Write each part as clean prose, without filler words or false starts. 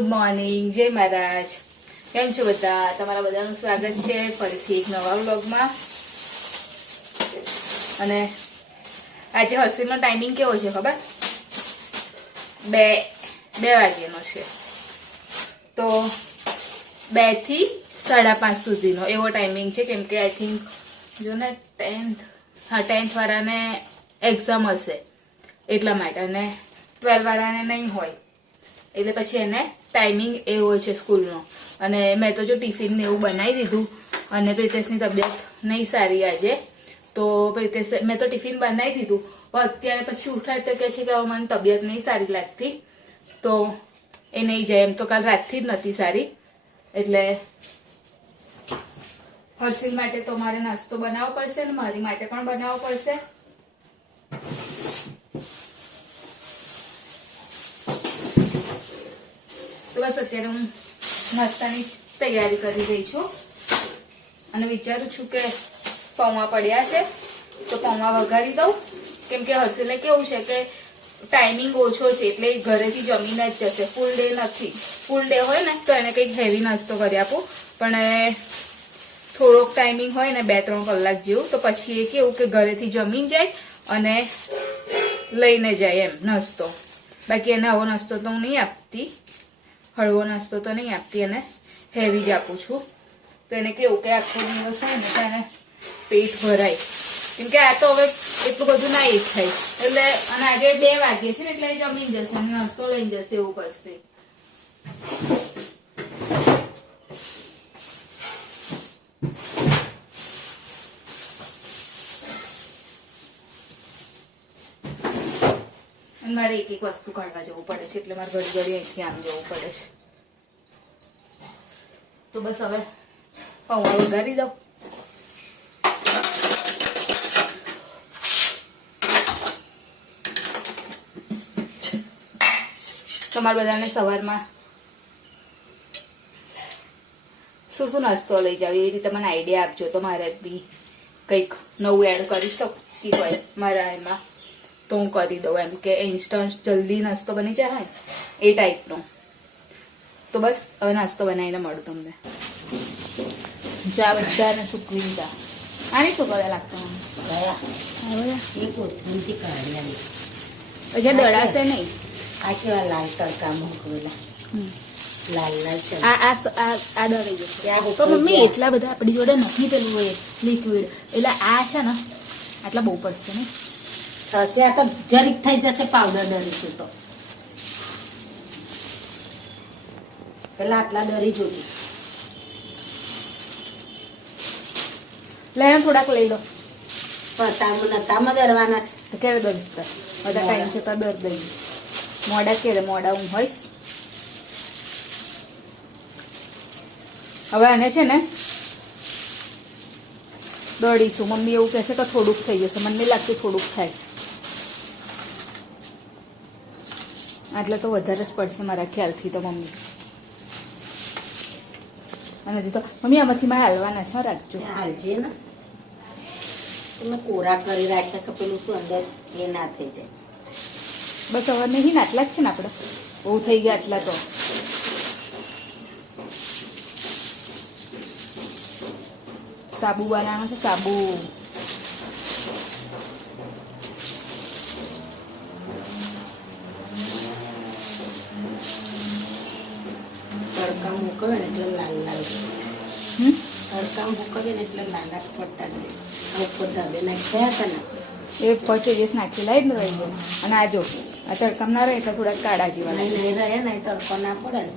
Good morning, જય મહારાજ. કેમ છો બધા? તમારા બધાનું સ્વાગત છે ફરીથી એક નવા વ્લોગમાં. અને આજે હર્ષિલનો ટાઈમિંગ કેવો છે ખબર? 2 વાગ્યાનો છે. તો 2 થી 5:30 સુધીનો એવો ટાઈમિંગ છે, કેમ કે આઈ થિંક જો ને 10th વાળાને એક્ઝામ હશે એટલા માટે, અને 12 વાળાને નહીં હોય એટલે પછી એને ટાઈમિંગ એવો છે સ્કૂલનો. અને મેં તો જો ટિફિન ને એવું બનાવી દીધું, અને પ્રિતેશની તબિયત નહીં સારી આજે, તો પ્રિતેશ મેં તો ટિફિન બનાવી દીધું, પણ અત્યારે પછી ઉઠાય તો કહે છે કે મને તબિયત નહીં સારી લાગતી, તો એ નહીં જાય. એમ તો કાલ રાતથી જ નથી સારી, એટલે હર્ષિલ માટે તો મારે નાસ્તો બનાવવો પડશે ને મારી માટે પણ બનાવવો પડશે. તો બસ અત્યારે હું નાસ્તાની તૈયારી કરી રહી છું, અને વિચારું છું કે પૌવા પડ્યા છે તો પૌવા વઘારી દઉં, કેમ કે હર્ષિલને કેવું છે કે ટાઈમિંગ ઓછો છે એટલે ઘરેથી જમીને જ જશે. ફૂલ ડે નથી. ફૂલ ડે હોય ને તો એને કંઈક હેવી નાસ્તો કરી આપું, પણ થોડોક ટાઈમિંગ હોય ને 2-3 કલાક જેવું, તો પછી એ કેવું કે ઘરેથી જમીન જાય અને લઈને જાય એમ નાસ્તો. બાકી એને આવો નાસ્તો તો હું નહીં આપતી, હળવો નાસ્તો તો નહીં આપતી, અને હેવી જ આપું છું. તો એને કેવું કે આખો દિવસ હોય ને તો એને પેટ ભરાય, કેમ કે આ તો હવે એટલું બધું ના એક થાય એટલે. અને આજે 2 વાગ્યે છે ને એટલે જમીન જશે અને નાસ્તો લઈને જશે, એવું કરશે. મારે એક વસ્તુ કાઢવા જવું પડે છે, એટલે મારે ઘડી ઘડી અહીંથી આમ જવું પડે છે. તો બસ હવે પૌવા વઘારી દઉં. તમારે બધાને સવારમાં શું નાસ્તો લઈ જાવ એવી રીતે મને આઈડિયા આપજો, તો મારે બી કંઈક નવું એડ કરી શકતી હોય મારા એમાં તો હું કરી દઉં, એમ કે ઇન્સ્ટન્ટ જલ્દી નાસ્તો બની જાય હોય એ ટાઈપનો. તો બસ હવે નાસ્તો બનાવીને મળું તમને. જો આ બધાને સૂકવી દીધા. આને શું કરવા લાગતા પછી દળાશે નહીં. આ કેવા લાલ તડકા મૂકવેલા, લાલ લાલ છે. આ દળી જશે. તો મમ્મી એટલા બધા આપણી જોડે નથી પેલું હોય લિક્વિડ, એટલે આ છે ને આટલા બહુ પડશે ને થશે. આ તો જરીક થઈ જશે પાવડર દળીશું તો. પેલા આટલા દળી જોજો. લઈને થોડાક લઈ લો. નતામાં દળવાના છે તો ક્યારે દળીશ? બધા ટાઈમ છે તો દર દઈ મોડા ક્યારે મોડા હું હોઈશ. હવે આને છે ને દળીશું. મમ્મી એવું કહે છે કે થોડુંક થઈ જશે, મને નહીં લાગતું થોડુંક થાય, એટલે તો વધારે જ પડશે મારા ખ્યાલથી તો મમ્મી. અને હજી તો મમ્મી આમાંથી મારે હાલવાના છે, રાખજો. હાલજે ને, તમે કોરા કરી રાખ્યા તો પેલું શું અંદર એ ના થઈ જાય. બસ હવે નહીં ને, આટલા જ છે ને આપણે, બહુ થઈ ગયા આટલા તો. સાબુ બનાવવાનો છે, સાબુ. તડકા મૂકવે ને એટલે લાલ લાલ. તડકા મૂકવે ને એટલે લાલાશ પડતા જ રહે. ઉપર ધાબે નાખ્યા હતા ને એ પછી દિવસ નાખી લાવી ને રહી ગયો. અને આ જો આ તડકામ ના રહે એટલે થોડાક કાળા જેવા નહીં રહે ને, તડકો ના પડે ને.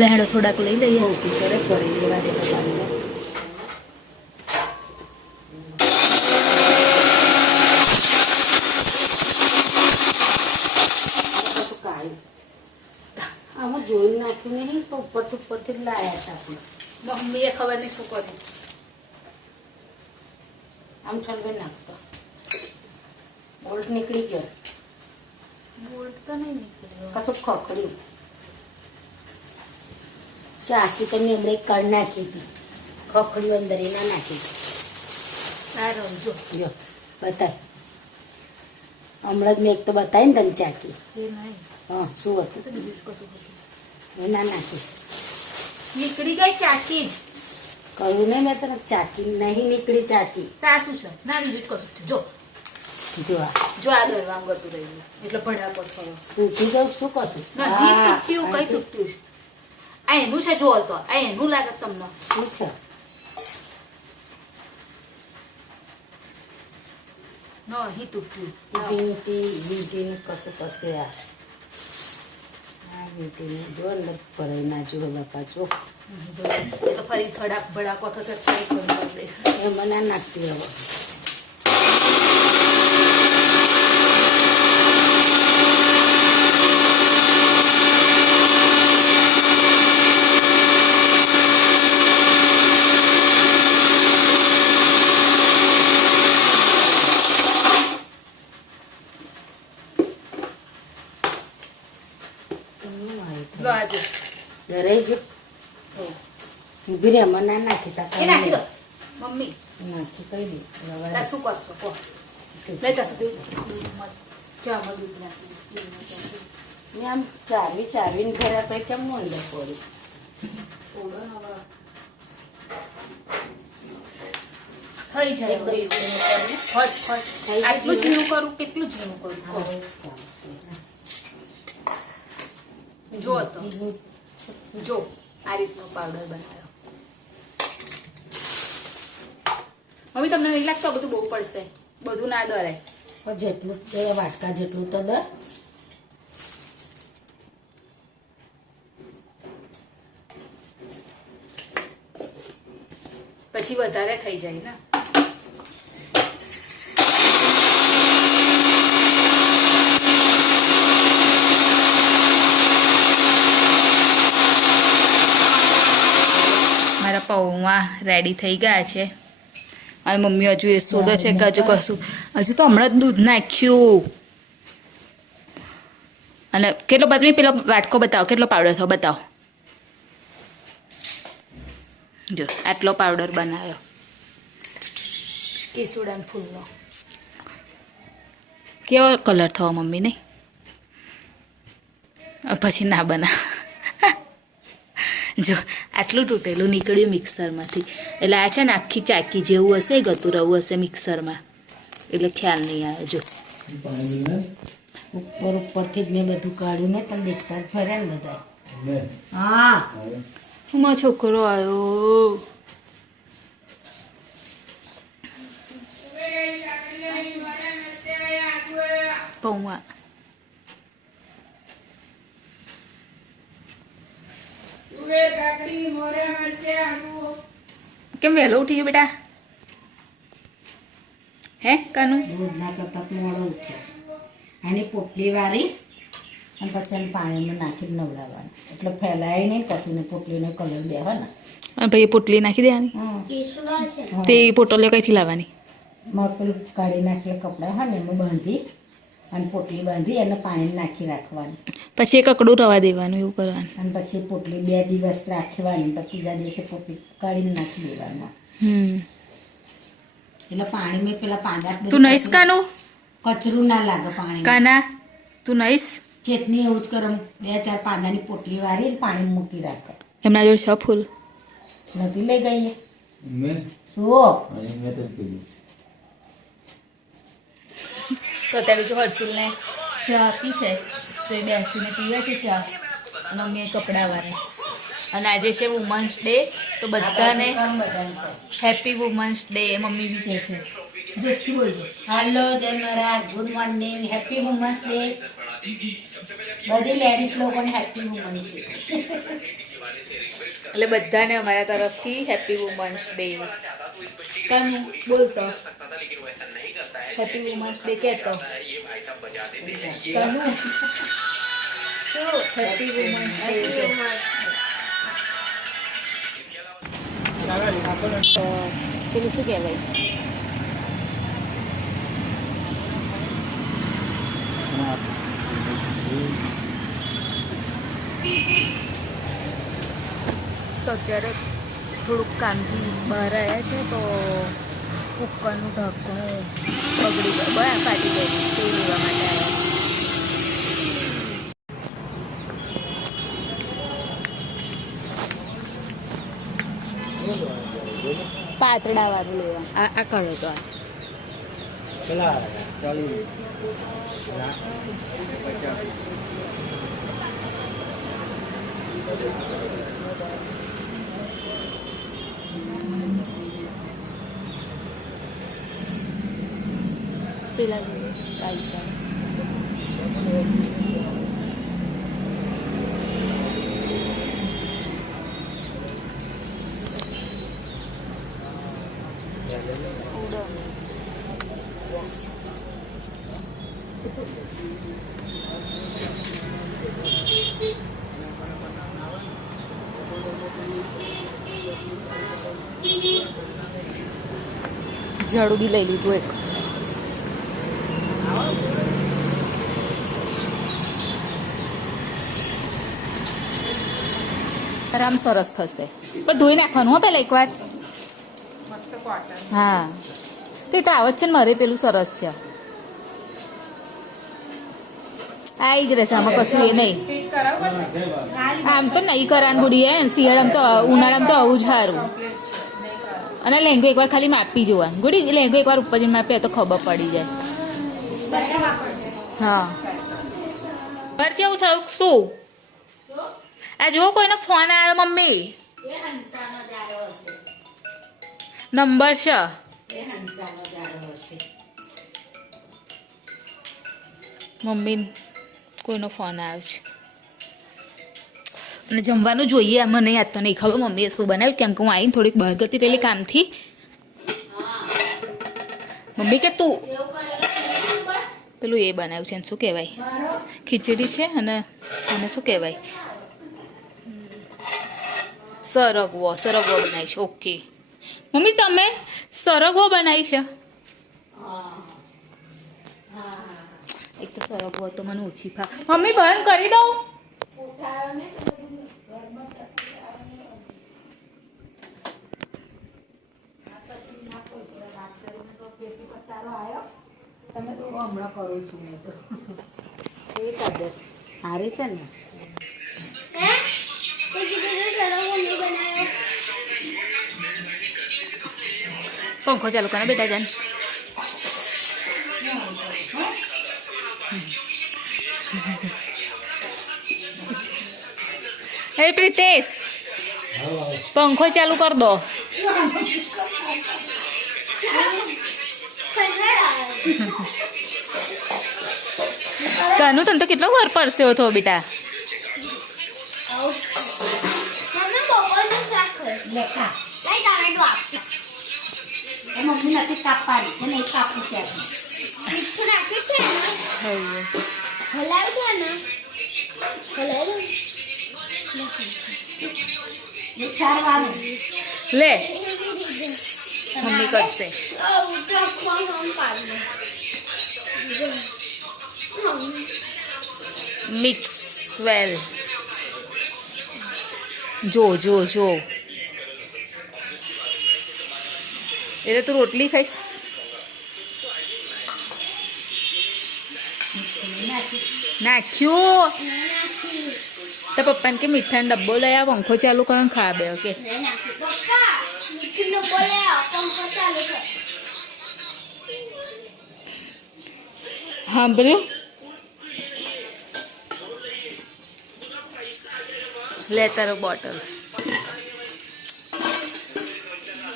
લહેડો થોડાક લઈ લઈએ. ઉભી કરે કરી લેવા દે પાણી. આમાં જોઈને નાખ્યું નહીં, તો ઉપરથી લાયા હતા આપણે. મમ્મીએ ખબર નહીં શું કર્યું. આમ ઠલવે નાખતો બોલ્ટ નીકળી ગયો. બોલ્ટ તો નહીં નીકળ્યો, કશું ખખડ્યું. કે આખી તો મેં હમણાં કાઢ નાખી હતી. ખખડીઓ અંદર એ ના નાખીશ. આ રમજો જો બતાય હમણાં જ મેં એક તો બતાવી ને તને ચાકી. એ નહીં હા શું એ હતું તો બીજું જ કશું હતું. એ ના નાખીશ. નીકળી ગઈ ચાકી જ. કહ્યું ને મેં તને ચાકી નહીં નીકળી ચાકી. તા શું છે ના બીજું જ કશું છે જો જો આ જો આ દરવામ ગતું રહ્યું એટલે ભડાકો થયો. તૂટી ગયું શું કશું? નથી હા, તૂટ્યું કઈ આ તૂટ્યું છે આ એનું છે જો તો આ એનું લાગે તમને શું છે? નહીં તૂટ્યું વીંટીનું કશું કશે આ વીંટીનું જો અંદર ભરાઈ ના જો બાપા જો તો ફરી થડાક ભડાકો થશે ફરી બંધ કરી દઈશ. એ મને નાખતી હવે. જો આ જો ઘરે જ ઊભી રે મને ના નાખીશ આ એ નાખી દો મમ્મી નાખી કહી દે તા શું કરશો કહો લઈ તા સુધી દૂધમાં ચામાં દૂધ નાખી દૂધમાં ચા નાખી. મેં આમ ચારવીને ફેર્યા તો કેમ નો અંદર પડી. છોડો ને હવે થઈ જાય હવે એવું. ફટ ફટ આટલું જ ઝીણું કરું કેટલું ઝીણું કરું કહો. જો તો જો આ રીતનો પાવડર બનાવ્યો. મમ્મી તમને નહીં લાગતું આ બધું બહુ પડશે બધું ના દરાય. પણ જેટલું બે વાટકા જેટલું તો દર. પછી વધારે થઈ જાય ને. મારા પૌવા રેડી થઈ ગયા છે અને મમ્મી હજુ એ શોધે છે કે હજુ કશું હજુ તો હમણાં જ દૂધ નાખ્યું. અને કેટલો બદમી પેલો વાટકો બતાવો કેટલો પાવડર થયો બતાવો. જો આટલો પાવડર બનાવ્યો કેસુડાન ફૂલનો. કેવો કલર થયો મમ્મી નહીં પછી ના બના. જો આટલું તૂટેલું નીકળ્યું મિક્સરમાંથી એટલે આ છે ને આખી ચાકી જેવું હશે ગતું હશે મિક્સરમાં એટલે ખ્યાલ નહીં આવે. જો ઉપરથી જ મેં બધું કાઢ્યું ને તને દેખતા જ ફર્યા ને બધા. હા મારો છોકરો આવ્યો. પૌવા કેમ વહેલો ઉઠી ગયો બેટા હે કાનું દૂધ ના કરતા મોડો ઉઠ્યો છે. આની પોટલી વારી અને પછી એને પાણીમાં નાખીને નવડાવવાનું એટલે ફેલાય નહીં કશું ને પોટલીનો કલર બેહે ને. અને પછી પોટલી નાખી દેવાની. તે પોટલીઓ કઈથી લાવવાની? માં પેલું કાઢી નાખેલા કપડાં હોય ને એમાં બાંધી અને પોટલી બાંધી એને પાણી નાખી રાખવાની. પછી એક કકડું રવા દેવાનું એવું કરવાનું. અને પછી પોટલી 2 દિવસ રાખવાની પછી ત્રીજા દિવસે પોટલી કાઢીને નાખી દેવાનું. એટલે પાણીમાં પેલા પાંદડા તું નહીશ કાનું કચરું ના લાગે પાણી. કાના તું નહીશ ચેતની એવું જ કરો 2-4 પાંદાની પોટલી વારી પાણી મૂકી રાખે. એમના જોડે 6 ફૂલ નથી લઈ ગઈ શું તો અત્યારે જો હર્ષિલને ચા આપી છે તો એ બેસીને પીવે છે ચા અને અમે કપડાં વારે છે. અને આજે છે વુમન્સ ડે તો બધાને હેપી વુમન્સ ડે મમ્મી બી કહે છે. જોશથી બોલજો. હેલો જય મહારાજ good morning happy women's day. બધી લેડીઝ લોકોને હેપી વુમન્સ ડે. એટલે બધાને અમારા તરફથી હેપી વુમન્સ ડે. કાનું બોલતો હેપી વુમન્સ ડે કહેતો કાનું શું હેપી વુમન્સ ડે. પેલું શું કહેવાય તો અત્યારે થોડુંક કામથી બહાર આવ્યા છે તો કુકરનું ઢક્કણું બગડી ગયું, બરાબર ફાટી ગયું, તે લેવા માટે આવ્યા પાતળા વાળું લેવા. આ કરો તો પેલા ઝાડુ બી લઈ લીધું એક. આરામ સરસ થશે, પણ ધોઈ નાખવાનું હો પેલા એકવાર. હા તે તો આવત છે ને, મારે પેલું સરસ છે, આવી જ રહેશે, આમાં કશું એ નહીં. આમ તો નહીં કરવાનું ગુડી, એમ શિયાળામાં તો ઉનાળામાં તો આવું જ સારું. અને લહેંગો એકવાર ખાલી માપી જોવાનું ગુડી, લહેંગો એકવાર ઉપર જઈને માપે તો ખબર પડી જાય. હા ઘર જેવું થયું શું? આ જો કોઈનો ફોન આવ્યો મમ્મી, નંબર છે. મમ્મી કોઈનો ફોન આવ્યો છે અને જમવાનું જોઈએ. મને યાદ તો નહીં ખબર મમ્મીએ શું બનાવ્યું, કેમ કે હું આવીને થોડીક બહાર ગતી રહેલી કામથી. મમ્મી કે તું પેલું એ બનાવ્યું છે, શું કહેવાય, ખીચડી છે અને એને શું કહેવાય, સરગવો બનાવી છે. ઓકે મમ્મી તમે સરગવો બનાવી છે? એક તો સરગવો તો મને ઓછી ખા. મમ્મી બંધ કરી દઉં? તમે તો હમણાં કરું છું મેં તો એ કાઢસ હારે છે ને. પંખો ચાલુ કરો બેટા જાન. એ પ્રિતેશ પંખો ચાલુ કર દો. તને તો કેટલો વાર પડશે હતો બેટા. મમ્મી નથી કાપવાની, એને એક કાપવું ત્યાં મીઠું નાખ્યું છે હલાવ્યું છે ને વિચારવાનું લે મમ્મી કરશે. મિક્સ વેલ. જો એટલે તું રોટલી ખાઈશ? નાખ્યું તો પપ્પાને કે મીઠાનો ડબ્બો લઈ આવ, પંખો ચાલુ કરો ખા બે. ઓકે સાંભળ્યું? લે તારો બોટલ.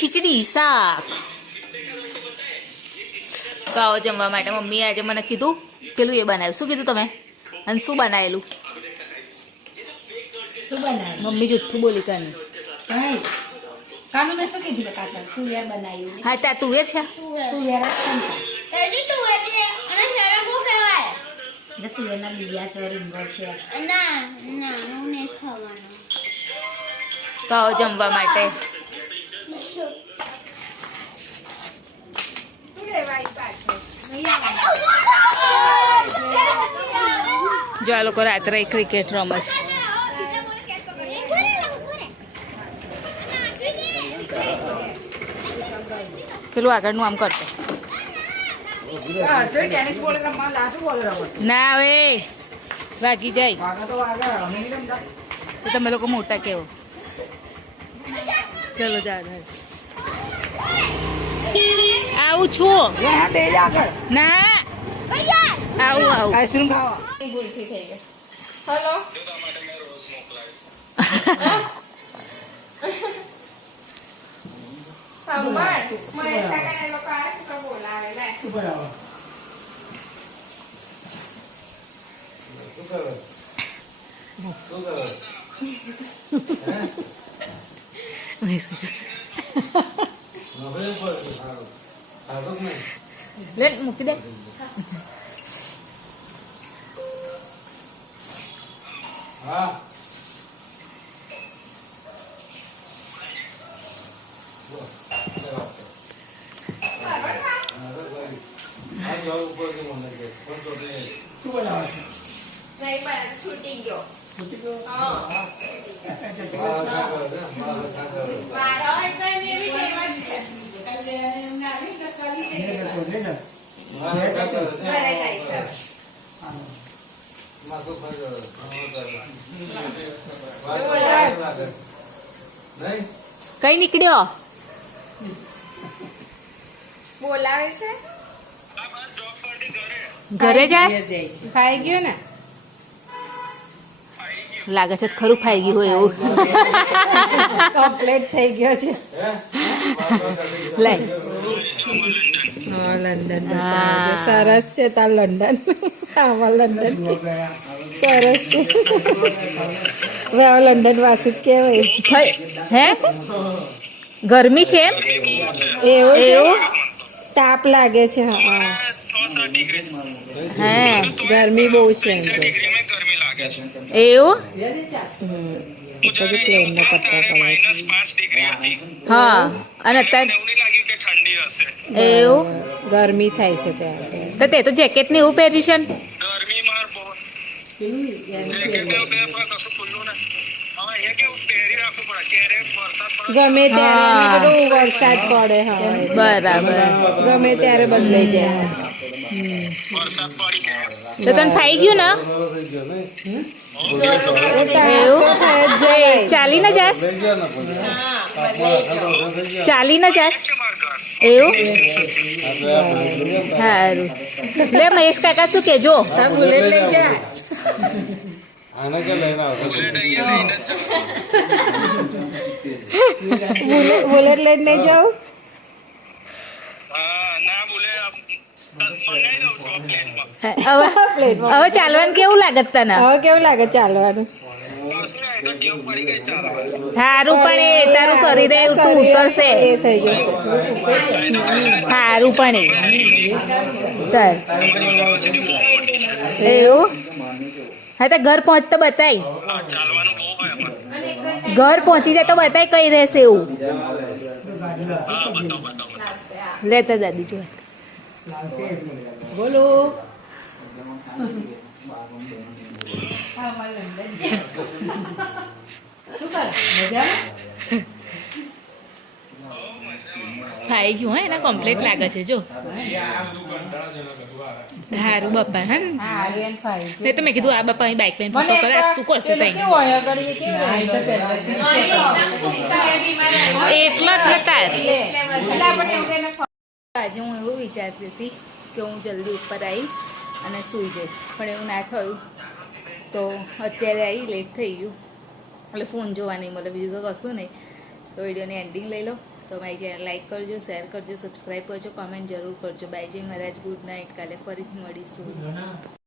ખીચડી શાક કાવો જમવા માટે. મમ્મીએ આજે મને કીધું પેલું એ બનાવ્યું. શું કીધું તમે? અને શું બનાવેલું? શું બનાવ્યું? મમ્મી જુઠ્ઠું બોલી કાનું. કાનું મેં શું કીધું કાકા? તુવેર બનાવ્યું. હા ત્યાં તુવેર છે. તુવેર છે તુવેરના બીજા છે, રીંગણ છે. ના હું નહીં ખાવાનું. કાવો જમવા માટે. જો આ લોકો રાત્રે ક્રિકેટ રમે છે. પેલું આગળનું આમ કરતો ટેનિસ બોલ રમવા લાશું બોલ રમત ના હવે વાગી જાય વાગા તો વાગા અમે નહીં રમતા તો તમે લોકો મોટા કેવો ચલો જા આવું છું બે જ આગળ ના આવું આવું આઈસ્ક્રીમ ખાવા ભૂલથી થઈ ગઈ હલો સંભાળ મહેશ કાકાને લોકો આ શું બોલાવે લે લે મૂકી દે શું બનાવે નહીં પણ છૂટી ગયો મારો એટલે એવી ટેવ જ છે ઘરે જાય છે કઈ નીકળ્યો બોલાવે છે ઘરે જાસ ખાઈ ગયો ને લાગે છે ખરું ખાઈ ગયું હોય એવું કમ્પ્લીટ થઈ ગયો છે લે લંડન હા. સરસ છે તાર લંડન આમાં લંડન સરસ છે હવે આ લંડન વાસી જ કહેવાય હે ગરમી છે એમ એવું છે એવું તાપ લાગે છે હા હે ગરમી બહુ છે એમ તો એવું એટલે જ પ્લેનના પત્તા પડે છે હા અને અત્યારે એવું ગરમી થાય છે ત્યાં તો તે તો જેકેટ ને એવું પહેર્યું છે ને? ગમે હા. ત્યારે પેલું વરસાદ પડે હા બરાબર ગમે ત્યારે બદલાઈ જાય તો તને ખાઈ ગયું ને એવું જે ચાલીને જાસ ચાલીને જાસ એવું સારું લે મહેશ કાકા શું કેજો બુલેટ લઈ જા બુલેટ લઈને નહીં જાઉં હવે ચાલવાનું કેવું લાગે છે તને હવે કેવું લાગે ચાલવાનું સારું પણ એ તારું શરીર તું ઉતરશે એ થઈ જશે સારું પણ એ એવું હા તો ઘર પહોંચતો બતાય ઘર પહોંચી જાય તો બતાય કઈ રહેશે એવું લેતા દાદી જો બોલો ખાઈ ગયું હે એના કમ્પ્લીટ લાગે છે જો સારું બાપા હા ને તો મેં કીધું આ બાપા અહીં બાઇક લઈને ફોટો કરે આ શું કરશે તઈ એટલા જ નતા આજે હું એવું વિચારતી હતી કે હું જલ્દી ઉપર આવી અને સૂઈ જઈશ પણ એવું ના થયું તો અત્યારે આવી લેટ થઈ ગયું એટલે ફોન જોવા નહીં મળે બીજું તો કશું નહીં તો વિડીયોની એન્ડિંગ લઈ લો તો મારી ચેનલ લાઈક કરજો શેર કરજો સબસ્ક્રાઈબ કરજો કોમેન્ટ જરૂર કરજો બાય જય મહારાજ ગુડ નાઇટ કાલે ફરીથી મળીશું